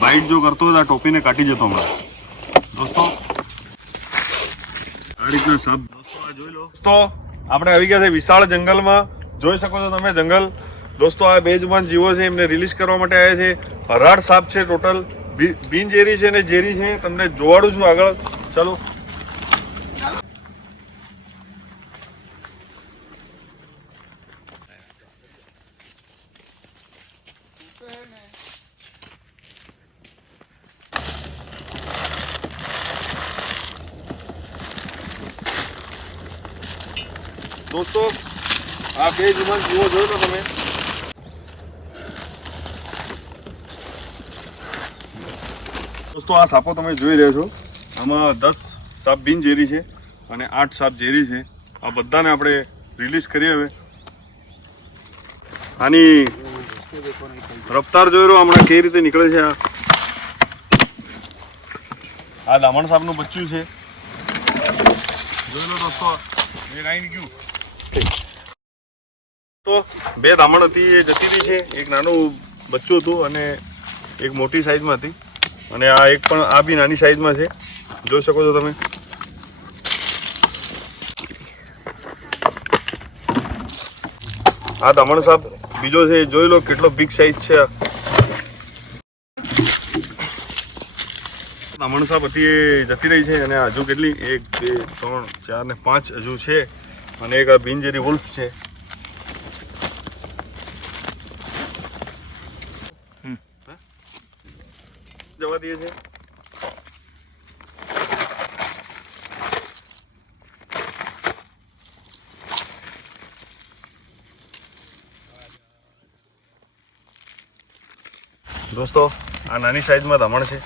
Byte જો કરતો હોય તો આ ટોપીને કાઢી જતો હમણાં દોસ્તો આ રીતના સાપ દોસ્તો આ જોઈ લો દોસ્તો આપણે આવી ગયા છે વિશાળ જંગલમાં જોઈ શકો છો તમે જંગલ દોસ્તો આ બેજુબાન જીવો છે એમને રિલીઝ કરવા માટે આવ્યા છે હરાડ સાપ છે ટોટલ બિનઝેરી છે ને ઝેરી છે તમને જોવાડું છું આગળ ચાલો દોસ્તો આ બેજુબાન જીવો જોઈ લો તમે દોસ્તો આ સાપો તમે જોઈ રહ્યા છો આમાં 10 સાપ બિનઝેરી છે અને 8 સાપ ઝેરી છે આ બધાને આપણે રિલીઝ કરીએ હવે આની રફતાર જોઈ રહ્યો હમણાં કેવી રીતે નીકળે છે આ દામણ સાપનું બચ્ચું છે જોઈ લો દોસ્તો એ કાંઈ ગયું તો બે દામણ હતી એ જતી રહી છે એક નાનું બચ્ચું હતું અને એક મોટી સાઈઝમાં હતી અને આ એક પણ આ બી નાની સાઈઝમાં છે જોઈ શકો છો તમે આ દામણ સાપ બીજો છે જોઈ લો કેટલો બિગ સાઈઝ છે દામણ સાપ હતી એ જતી રહી છે અને હજુ કેટલી 1 2 3 4 ને 5 હજુ છે અને એક આ બિનઝેરી વુલ્ફ છે જવા દઈએ છે દોસ્તો આ નાની સાઈઝમાં દામણ છે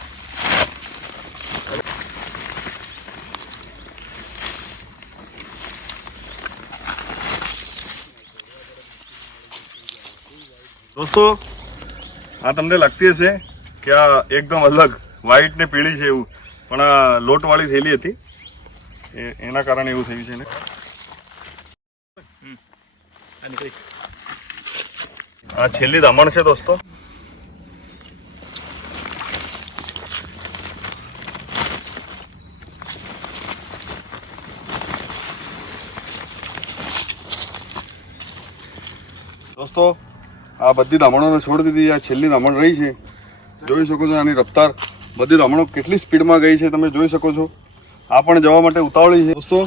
દોસ્તો આ તમને લાગતી હશે કે આ એકદમ અલગ વ્હાઈટ ને પીળી છે એવું પણ આ લોટવાળી થયેલી હતી એના કારણે એવું થયું છે ને આ છેલ્લી દામણ છે દોસ્તો દોસ્તો આ બધી દામણોને છોડી દીધી આ છેલ્લી દામણ રહી છે જોઈ શકો છો આની રફતાર બધી દામણો કેટલી સ્પીડમાં ગઈ છે તમે જોઈ શકો છો આ પણ જવા માટે ઉતાવળી છે દોસ્તો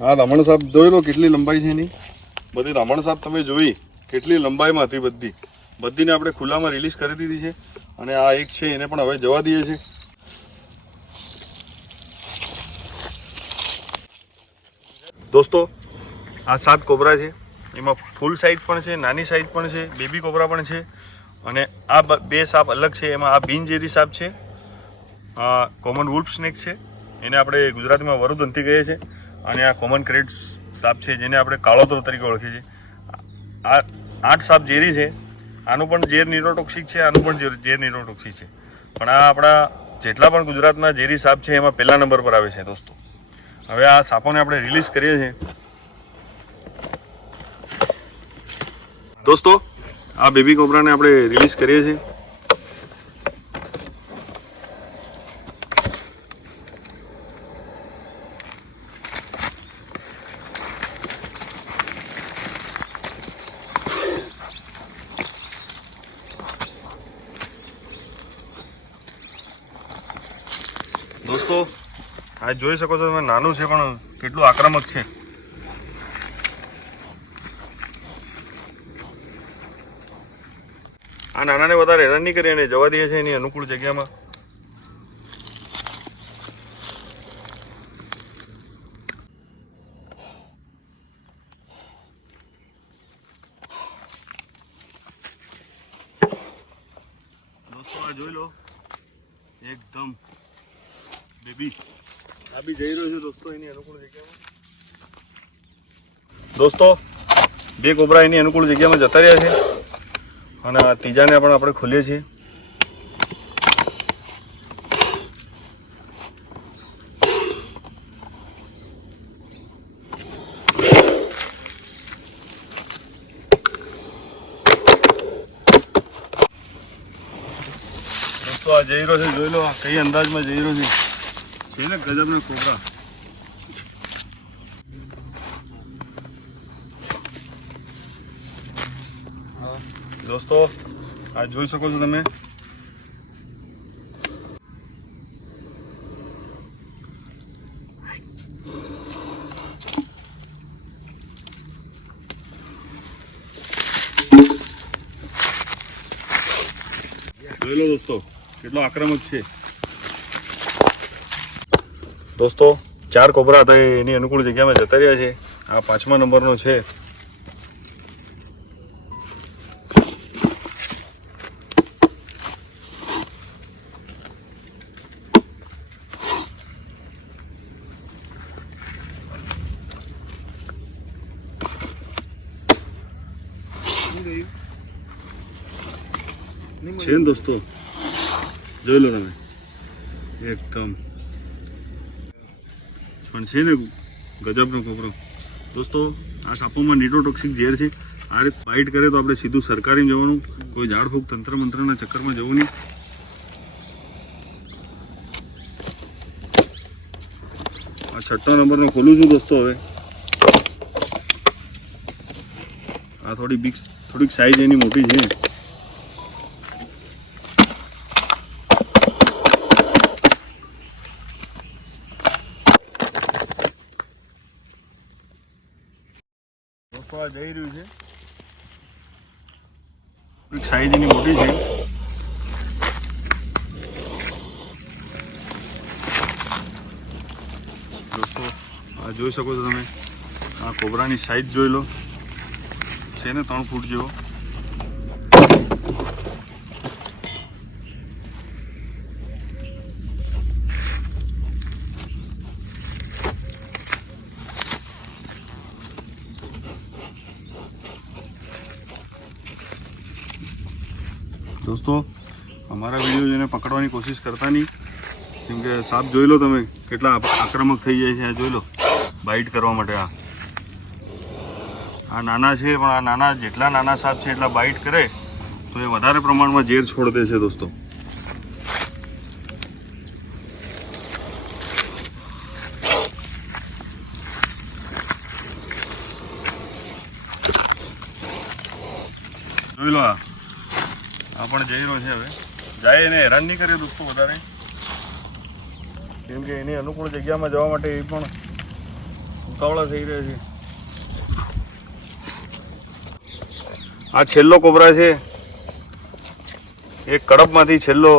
આ દામણ સાપ જોઈ લો કેટલી લંબાઈ છે એની બધી દામણ સાપ તમે જોઈ કેટલી લંબાઈમાં હતી બધીને આપણે ખુલ્લામાં રિલીઝ કરી દીધી છે અને આ એક છે એને પણ હવે જવા દઈએ છે દોસ્તો આ 7 કોબરા છે એમાં ફૂલ સાઇઝ પણ છે નાની સાઇઝ પણ છે બેબી કોબરા પણ છે અને આ બે સાપ અલગ છે એમાં આ બિનઝેરી સાપ છે આ કોમન વુલ્ફ સ્નેક છે એને આપણે ગુજરાતીમાં વરુદંતી કહીએ છીએ અને આ કોમન ક્રેડ સાપ છે જેને આપણે કાળોતરો તરીકે ઓળખીએ છીએ આ 8 સાપ ઝેરી છે આનું પણ ઝેર નિરોટોક્સિક છે આનું પણ ઝેર નિરોટોક્સિક છે પણ આ આપણા જેટલા પણ ગુજરાતના ઝેરી સાપ છે એમાં પહેલા નંબર પર આવે છે દોસ્તો હવે આ સાપોને આપણે રિલીઝ કરીએ છીએ દોસ્તો આ બેબી કોબરાને આપણે રિલીઝ કરીએ છીએ દોસ્તો આ જોઈ શકો છો તમે નાનું છે પણ કેટલું આક્રમક છે આ નાનાને વધારે હેરાન નહીં કરી અને જવા દઈએ છે એની અનુકૂળ જગ્યામાં દોસ્તો આ જોઈ લો એકદમ બેબી આ બી જઈ રહ્યો છે દોસ્તો એની અનુકૂળ જગ્યામાં દોસ્તો બે કોબરા એની અનુકૂળ જગ્યામાં જતા રહ્યા છે અને આ ત્રીજાને પણ આપણે ખોલીએ છીએ આ જઈ રહ્યો છે, જોઈ લો આ કઈ અંદાજમાં જઈ રહ્યો છે ને ગજબનો કોબરા. દોસ્તો આ જોઈ શકો છો તમે, જોઈ લો દોસ્તો કેટલો આક્રમક છે. દોસ્તો 4 કોબરા હતા એની અનુકૂળ જગ્યામાં જતા રહ્યા છે. આ 5મા નંબરનો છે. છે ને દોસ્તો જોઈ લો તમે એકદમ પણ છે ને ગજબનો કોબરો. દોસ્તો આ સાપોમાં નિટોટોક્સિક ઝેર છે. આ રીતે બાઇટ કરે તો આપણે સીધું સરકારી જવાનું, કોઈ ઝાડફૂંક તંત્ર મંત્રના ચક્કરમાં જવું નહીં. આ 6 નંબરનો ખોલું છું દોસ્તો. હવે આ થોડીક સાઈઝ એની મોટી છે. જઈ રહ્યું છે, સાઈઝ એની મોટી છે. દોસ્તો આ જોઈ શકો છો તમે, આ કોબરાની સાઈઝ જોઈ લો, છે ને 3 ફૂટ જેવો. દોસ્તો અમારા વિડીયો જેને પકડવાની કોશિશ કરતા નહીં, કેમ કે સાપ જોઈ લો તમે કેટલા આક્રમક થઈ જાય છે. આ જોઈ લો બાઇટ કરવા માટે. આ નાના છે, પણ આ નાના જેટલા નાના સાપ છે એટલા બાઇટ કરે તો એ વધારે પ્રમાણમાં ઝેર છોડ દે છે. દોસ્તો જોઈ લો આ પણ જઈ રહ્યો છે. હવે જાય એને હેરાન નહીં કરે દોસ્તો વધારે, કેમ કે એની અનુકૂળ જગ્યામાં જવા માટે એ પણ ઉતાવળા થઈ રહ્યા છે. આ છેલ્લો કોબરા છે. એક કડપમાંથી છેલ્લો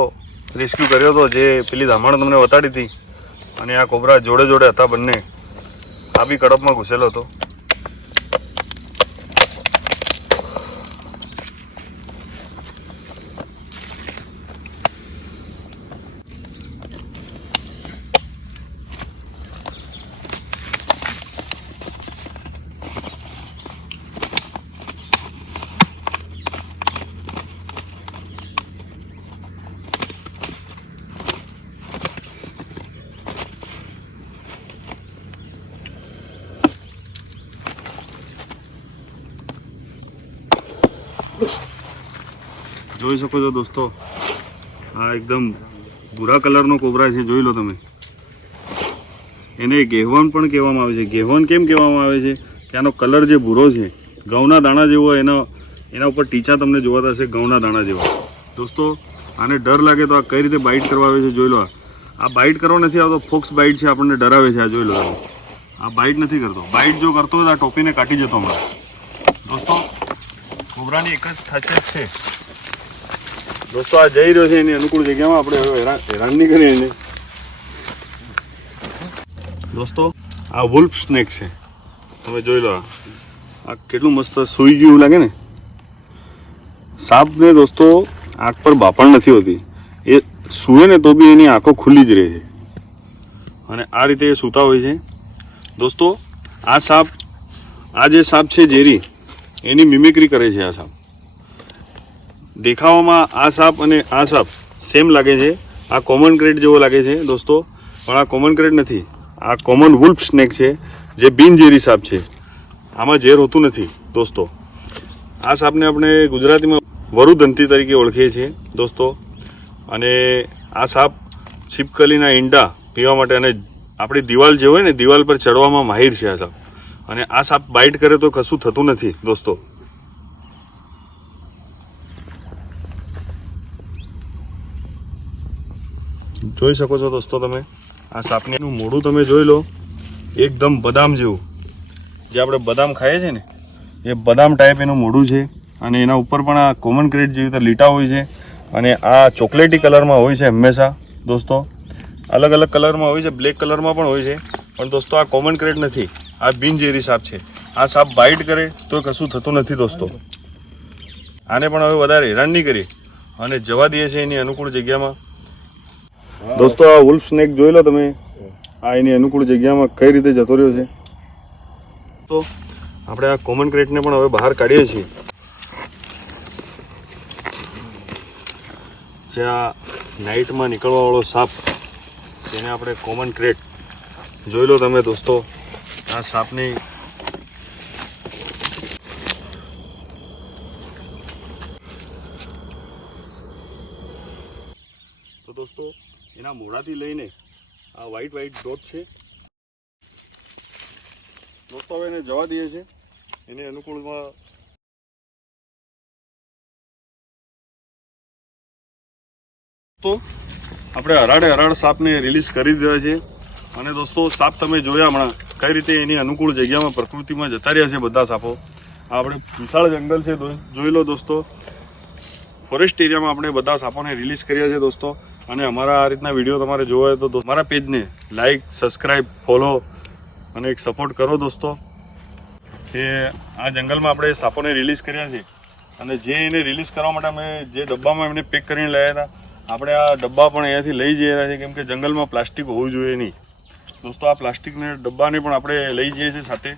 રેસ્ક્યુ કર્યો હતો, જે પેલી ધામણ તમને બતાડી હતી. અને આ કોબરા જોડે જોડે હતા બંને. આ બી કડપમાં ઘૂસેલો હતો. જોઈ શકો છો દોસ્તો, આ એકદમ ભૂરા કલરનો કોબરા છે. જોઈ લો તમે. એને ગેહવાન પણ કહેવામાં આવે છે. ગેહવાન કેમ કહેવામાં આવે છે કે આનો કલર જે ભૂરો છે, ઘઉંના દાણા જેવો, એના ઉપર ટીચા તમને જોવાતા હશે ઘઉંના દાણા જેવા. દોસ્તો આને ડર લાગે તો આ કઈ રીતે બાઇટ કરવા આવે છે જોઈ લો. આ બાઇટ કરવા નથી આવતો, ફોક્સ બાઇટ છે, આપણને ડરાવે છે. આ જોઈ લો, આ બાઇટ નથી કરતો. બાઇટ જો કરતો હોય તો આ ટોપીને કાઢી જતો હમણાં. દોસ્તો કોબરાની એક જ ખાસિયત છે દોસ્તો, આ જઈ રહ્યો છે એની અનુકૂળ જગ્યામાં. આપણે હેરાન નહીં કરીએ એને. દોસ્તો આ વુલ્ફ સ્નેક છે, તમે જોઈ લો. આ કેટલું મસ્ત સૂઈ ગયું લાગે ને. સાપને દોસ્તો આંખ પર બાપણ નથી હોતી. એ સૂવે ને તો બી એની આંખો ખુલ્લી જ રહે છે, અને આ રીતે એ સૂતા હોય છે. દોસ્તો આ જે સાપ છે ઝેરી, એની મિમિક્રી કરે છે આ સાપ. દેખાવામાં આ સાપ અને આ સાપ સેમ લાગે છે. આ કોમન ક્રેટ જેવો લાગે છે દોસ્તો, પણ આ કોમન ક્રેટ નથી. આ કોમન વુલ્ફ સ્નેક છે, જે બિનઝેરી સાપ છે. આમાં ઝેર હોતું નથી દોસ્તો. આ સાપને આપણે ગુજરાતીમાં વરુદંતી તરીકે ઓળખીએ છીએ દોસ્તો. અને આ સાપ છીપકલીના ઈંડા પીવા માટે અને આપણી દિવાલ જે હોય ને દિવાલ પર ચડવામાં માહિર છે આ સાપ. અને આ સાપ બાઇટ કરે તો કશું થતું નથી દોસ્તો. જોઈ શકો છો દોસ્તો તમે આ સાપનું મોઢું તમે જોઈ લો, એકદમ બદામ જેવું. જે આપણે બદામ ખાઈએ છીએ ને એ બદામ ટાઈપ એનું મોઢું છે. અને એના ઉપર પણ આ કોમન ક્રેટ જેવી રીતે લીટા હોય છે. અને આ ચોકલેટી કલરમાં હોય છે હંમેશા દોસ્તો. અલગ અલગ કલરમાં હોય છે, બ્લેક કલરમાં પણ હોય છે. પણ દોસ્તો આ કોમન ક્રેટ નથી, આ બિનઝેરી સાપ છે. આ સાપ બાઇટ કરે તો કશું થતું નથી દોસ્તો. આને પણ હવે વધારે હેરાન નહીં કરીએ અને જવા દઈએ છીએ એની અનુકૂળ જગ્યામાં. દોસ્તો આ વુલ્ફ સ્નેક જોઈ લો તમે, આ એની અનુકૂળ જગ્યામાં કઈ રીતે જતો રહ્યો છે. તો આપણે આ કોમન ક્રેટને પણ હવે બહાર કાઢીએ છીએ. જે આ નાઇટમાં નીકળવાવાળો સાપ, જેને આપણે કોમન ક્રેટ જોઈ લો તમે દોસ્તો. આ સાપની તો દોસ્તો એના મોઢાથી લઈને આ વ્હાઈટ ડોટ છે દોસ્તો. હવે એને જવા દઈએ છે એની અનુકૂળમાં. તો આપણે હરાડ સાપને રિલીઝ કરી દીધા છે. અને દોસ્તો સાપ તમે જોયા હમણાં કઈ રીતે એની અનુકૂળ જગ્યામાં પ્રકૃતિમાં જતા રહ્યા છે બધા સાપો. આ આપણે વિશાળ જંગલ છે જોઈ લો દોસ્તો. ફોરેસ્ટ એરિયામાં આપણે બધા સાપોને રિલીઝ કર્યા છે દોસ્તો. અને અમારા આ રીતના વિડીયો તમારે જોવા હોય તો મારા પેજને લાઈક, સબસ્ક્રાઈબ, ફોલો અને એક સપોર્ટ કરો દોસ્તો. કે આ જંગલમાં આપણે સાપોને રિલીઝ કર્યા છે. અને જે એને રિલીઝ કરવા માટે અમે જે ડબ્બામાં એમને પેક કરીને લાવ્યા હતા, આપણે આ ડબ્બા પણ અહીંયાથી લઈ જઈ રહ્યા છે. કેમ કે જંગલમાં પ્લાસ્ટિક હોવું જોઈએ નહીં દોસ્તો. આ પ્લાસ્ટિકને ડબ્બાને પણ આપણે લઈ જઈએ છીએ સાથે.